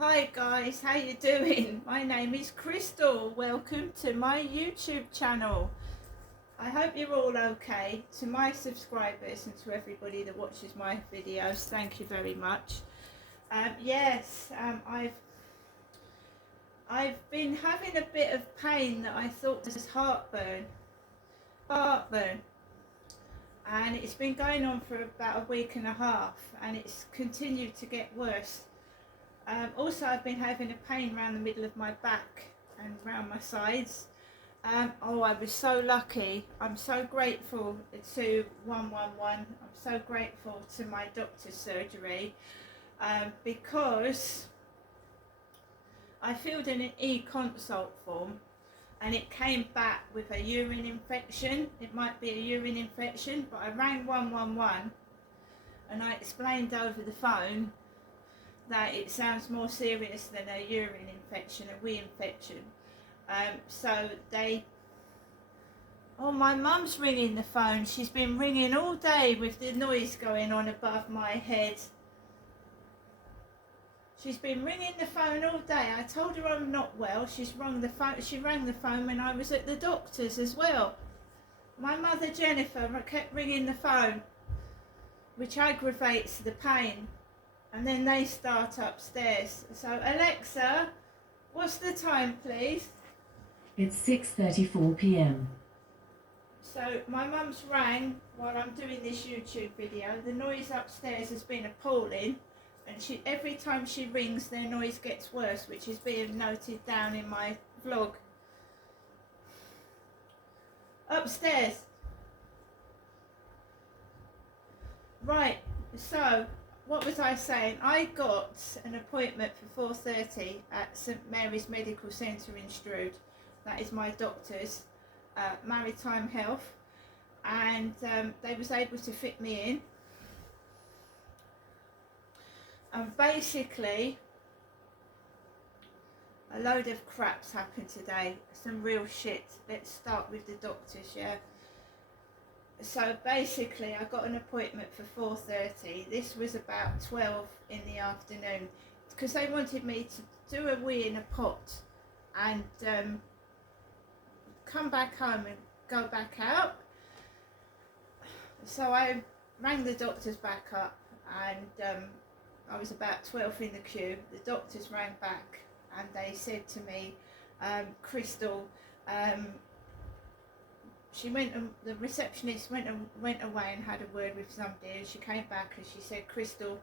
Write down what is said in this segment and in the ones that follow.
Hi guys, how you doing? My name is Crystal. Welcome to my YouTube channel. I hope you're all okay. To my subscribers and to everybody that watches my videos, thank you very much. I've been having a bit of pain that I thought was heartburn, and it's been going on for about a week and a half, and it's continued to get worse. Also, I've been having a pain around the middle of my back and around my sides. I was so lucky. I'm so grateful to 111. I'm so grateful to my doctor's surgery because I filled in an e-consult form and it came back with a urine infection. It might be a urine infection, but I rang 111 and I explained over the phone that it sounds more serious than a urine infection, a wee infection. My mum's ringing the phone. She's been ringing all day with the noise going on above my head. She's been ringing the phone all day. I told her I'm not well. She rang the phone when I was at the doctor's as well. My mother Jennifer kept ringing the phone, which aggravates the pain. And then they start upstairs. So Alexa, what's the time, please? It's 6:34 p.m. So my mum's rang while I'm doing this YouTube video. The noise upstairs has been appalling, and every time she rings, their noise gets worse, which is being noted down in my vlog. Upstairs. Right, so what was I saying? I got an appointment for 4:30 at St Mary's Medical Centre in Strood. That is my doctor's, Maritime Health, and they was able to fit me in. And basically, a load of crap's happened today. Some real shit. Let's start with the doctors, yeah? So basically, I got an appointment for 4:30. This was about 12 in the afternoon, because they wanted me to do a wee in a pot and come back home and go back out. So I rang the doctors back up, and I was about 12 in the queue. The doctors rang back and they said to me, Crystal, the receptionist went away and had a word with somebody, and she came back and she said, Crystal,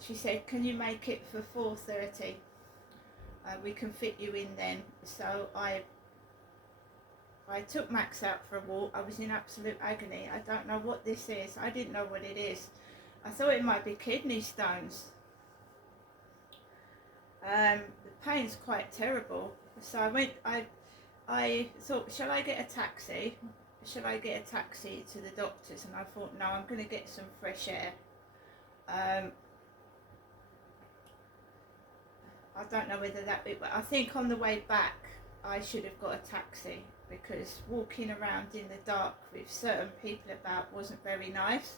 she said, can you make it for 4:30? We can fit you in then. So I took Max out for a walk. I was in absolute agony. I don't know what this is. I didn't know what it is. I thought it might be kidney stones. The pain's quite terrible. So I thought, shall I get a taxi? Shall I get a taxi to the doctor's? And I thought, no, I'm going to get some fresh air. I don't know whether but I think on the way back I should have got a taxi, because walking around in the dark with certain people about wasn't very nice.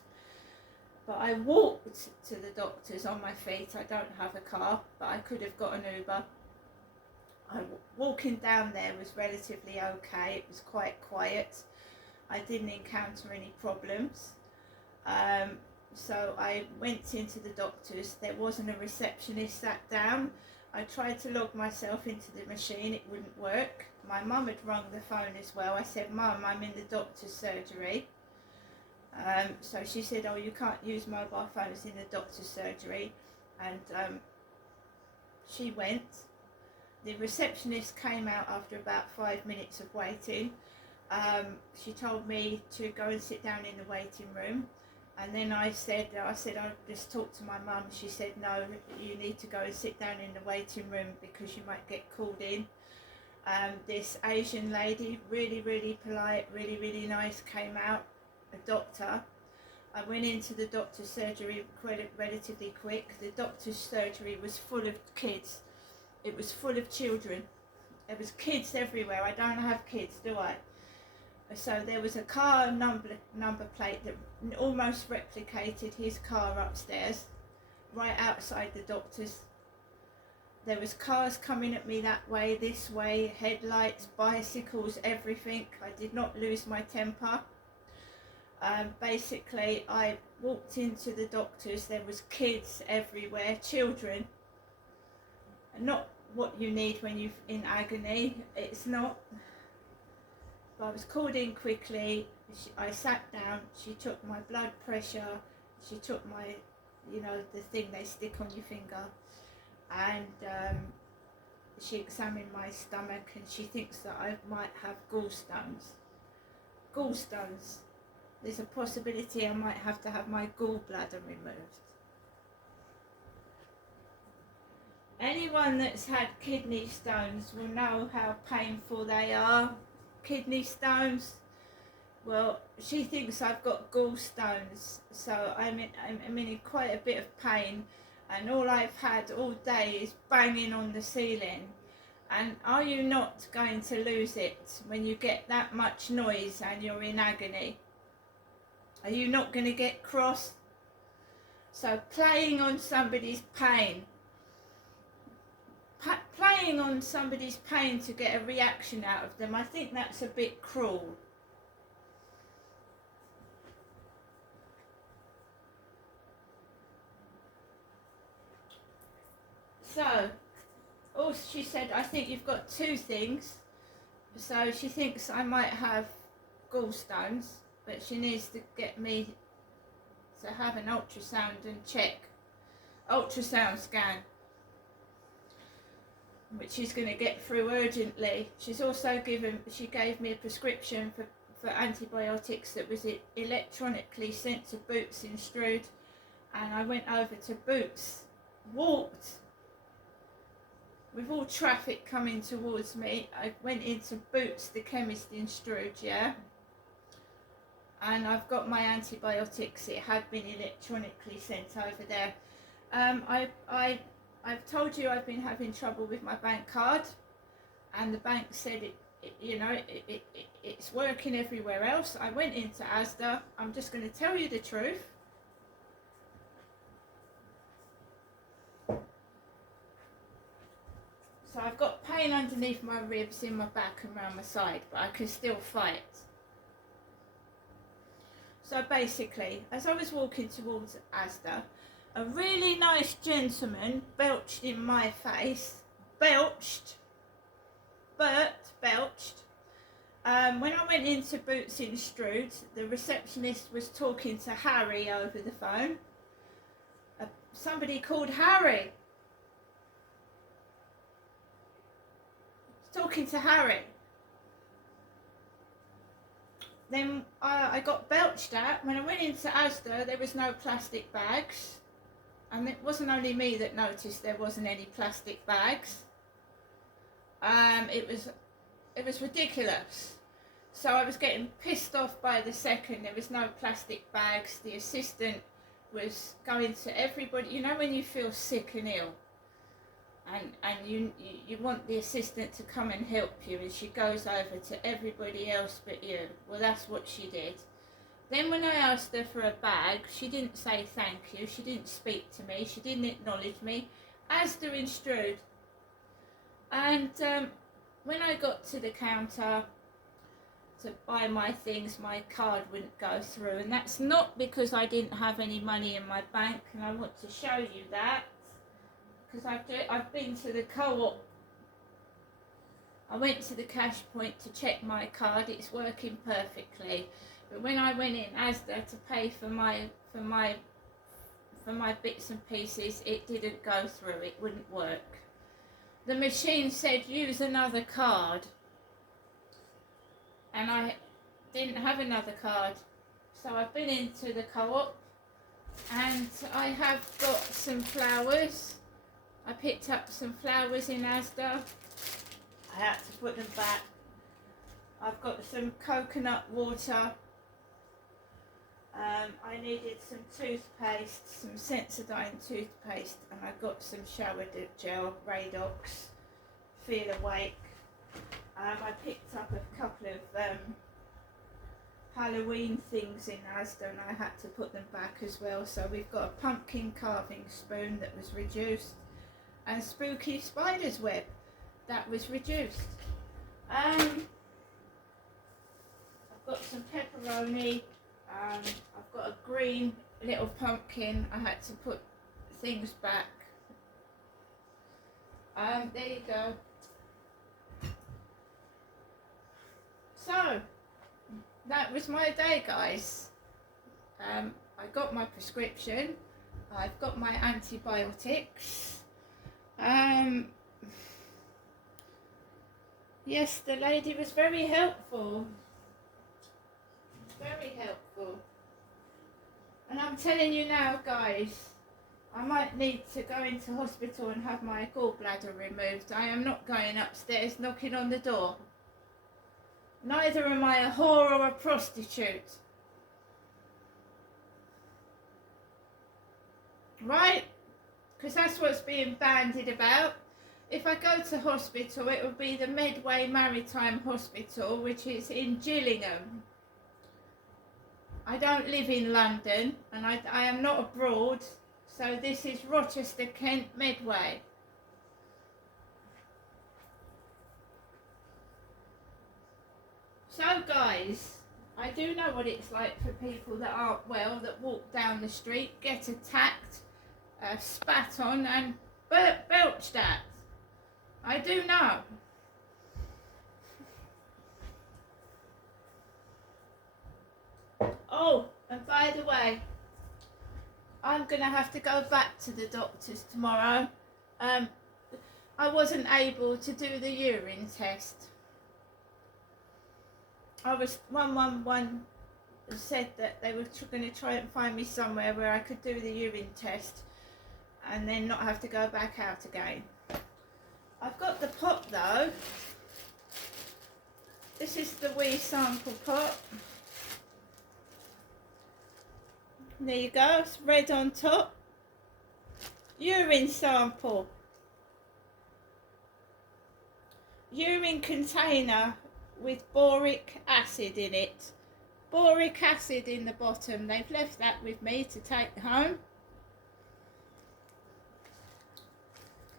But I walked to the doctor's on my feet. I don't have a car, but I could have got an Uber. Walking down there was relatively okay. It was quite quiet. I didn't encounter any problems. So I went into the doctor's. There wasn't a receptionist sat down. I tried to log myself into the machine. It wouldn't work. My mum had rung the phone as well. I said, Mum, I'm in the doctor's surgery. So she said, oh, you can't use mobile phones in the doctor's surgery. And she went. The receptionist came out after about 5 minutes of waiting. She told me to go and sit down in the waiting room. And then I said I'll just talk to my mum. She said, no, you need to go and sit down in the waiting room because you might get called in. This Asian lady, really, really polite, really, really nice, came out, a doctor. I went into the doctor's surgery relatively quick. The doctor's surgery was full of kids. It was full of children. There was kids everywhere. I don't have kids, do I? So there was a car number plate that almost replicated his car upstairs, right outside the doctor's. There was cars coming at me that way, this way, headlights, bicycles, everything. I did not lose my temper. Basically, I walked into the doctors. There was kids everywhere, children. Not what you need when you're in agony. It's not. But I was called in quickly. I sat down. She took my blood pressure. She took my, the thing they stick on your finger, and she examined my stomach, and she thinks that I might have gallstones. Gallstones. There's a possibility I might have to have my gallbladder removed. Anyone that's had kidney stones will know how painful they are. Kidney stones. Well, she thinks I've got gallstones, so I'm in quite a bit of pain, and all I've had all day is banging on the ceiling. And are you not going to lose it when you get that much noise and you're in agony? Are you not going to get cross? So playing on somebody's pain, playing on somebody's pain to get a reaction out of them, I think that's a bit cruel. So, also she said, I think you've got two things. So she thinks I might have gallstones, but she needs to get me to have an ultrasound and check. Ultrasound scan, which she's going to get through urgently. She's also she gave me a prescription for antibiotics that was electronically sent to Boots in Strood, and I went over to Boots, walked with all traffic coming towards me. I went into Boots, the chemist in Strood, yeah, and I've got my antibiotics. It had been electronically sent over there. I've told you I've been having trouble with my bank card, and the bank said it's working everywhere else. I went into Asda. I'm just going to tell you the truth. So I've got pain underneath my ribs, in my back and around my side, but I can still fight. So basically, as I was walking towards Asda, a really nice gentleman belched in my face. Belched. When I went into Boots in Strood, the receptionist was talking to Harry over the phone. Somebody called Harry. Talking to Harry. Then I got belched at. When I went into Asda, there was no plastic bags. And it wasn't only me that noticed there wasn't any plastic bags. It was ridiculous. So I was getting pissed off by the second. There was no plastic bags. The assistant was going to everybody. You know when you feel sick and ill, and you want the assistant to come and help you, and she goes over to everybody else but you. Well, that's what she did. Then when I asked her for a bag, she didn't say thank you, she didn't speak to me, she didn't acknowledge me. Asda in Strood. And when I got to the counter to buy my things, my card wouldn't go through. And that's not because I didn't have any money in my bank, and I want to show you that. Because I've been to the co-op. I went to the cash point to check my card, it's working perfectly. But when I went in Asda to pay for my bits and pieces, it didn't go through, it wouldn't work. The machine said use another card, and I didn't have another card. So I've been into the co-op, and I have got some flowers. I picked up some flowers in Asda. I had to put them back. I've got some coconut water. I needed some toothpaste, some Sensodyne toothpaste, and I got some shower gel, Radox, Feel Awake. I picked up a couple of Halloween things in Asda, and I had to put them back as well. So we've got a pumpkin carving spoon that was reduced, and spooky spider's web. That was reduced. I've got some pepperoni. I've got a green little pumpkin. I had to put things back. There you go. So that was my day, guys. I got my prescription. I've got my antibiotics. Yes, the lady was very helpful. Very helpful. And I'm telling you now, guys, I might need to go into hospital and have my gallbladder removed. I am not going upstairs knocking on the door. Neither am I a whore or a prostitute. Right? Because that's what's being bandied about. If I go to hospital, it will be the Medway Maritime Hospital, which is in Gillingham. I don't live in London, and I am not abroad, so this is Rochester, Kent, Medway. So guys, I do know what it's like for people that aren't well, that walk down the street, get attacked, spat on and belched at. I do know. Oh, and by the way, I'm going to have to go back to the doctors tomorrow. I wasn't able to do the urine test. I was 111 said that they were going to try and find me somewhere where I could do the urine test and then not have to go back out again. I've got the pot though. This is the wee sample pot. There you go, it's red on top. Urine sample. Urine container with boric acid in it. Boric acid in the bottom. They've left that with me to take home.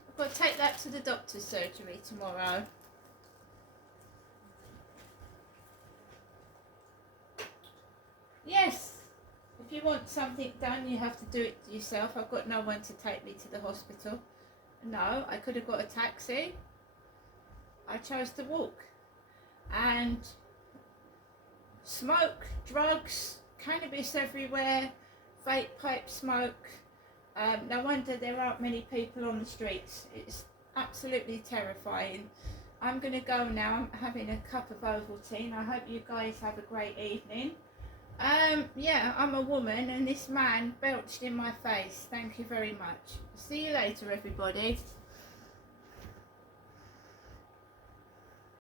I've got to take that to the doctor's surgery tomorrow. Yes, if you want something done, you have to do it yourself. I've got no one to take me to the hospital. No, I could have got a taxi. I chose to walk. And smoke, drugs, cannabis everywhere, vape pipe smoke. No wonder there aren't many people on the streets. It's absolutely terrifying. I'm going to go now. I'm having a cup of Ovaltine. I hope you guys have a great evening. Yeah, I'm a woman and this man belched in my face. Thank you very much. See you later, everybody.